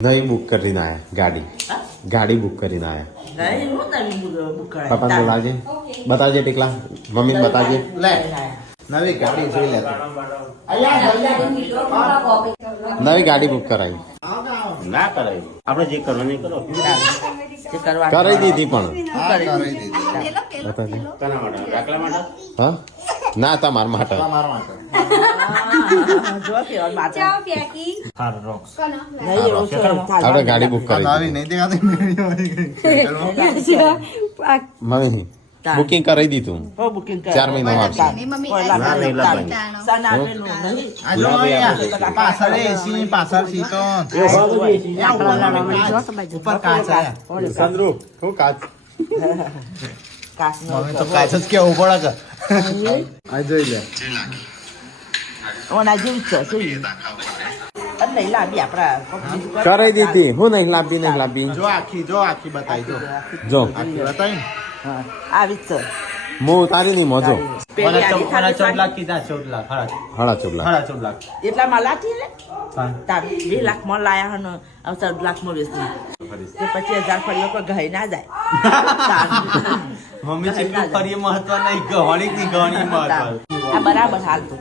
नहीं बुक કરીને આયા ગાડી ગાડી બુક કરીને આયા નહીં હું તને બુક કરાય પપ્પાને બોલાવજે બતાવજે ટીકલા મમ્મીને બતાવજે લે નવી ગાડી જોઈ લે નવી ગાડી બુક કરાવી ના કરાય આપણે જે કરવાનું એ કરો જે કરવા કરાવી દીધી પણ હા કરી દીધી બતાવજે કોના માટે દાખલા માટે હા ના તમાર માટે તમારા માટે જો કે ઓર બાત ચા ફેંકી હારું રોક નહીં એવું છે આપણે ગાડી બુક કરી નવી નહીં દેખાતી મમ્મી બુકિંગ કરાવી દીધું હો બુકિંગ કર 4 મહિના આવશે મમ્મી ના નહીં લાવવાની સના પેલું નહીં આ જો અહીંયા પાછળ એસી પાછળ સીટો ઉપર કાચ આયા સંદ્રુ હું કાચ કાસનો મમ્મી તો કાચ જ કેવું પડે કે આ જોઈ લે ઓના જેવું છે શું અને નહીં લાવી આપણા કરાવી દીધી હું નહીં લાવી જો આખી બતાવી જો જો આખી બતાવી ને હા આવી જ છે હું તારી નહીં મોજો પેલી આની ખાલી 14 લાખ કીધા 14 લાખ હળા ચોબલા 14 લાખ એટલા માં લાતી ને તાર 2 લાખ માં લાયા હન હવે 14 લાખ માં વેચી તે 25,000 ફરી કોઈ ગઈ ના જાય મમ્મી જેટલું ફરી મહત્વ નહીં ગહણી ની ગહણી મહત્વ આ બરાબર હાલ તો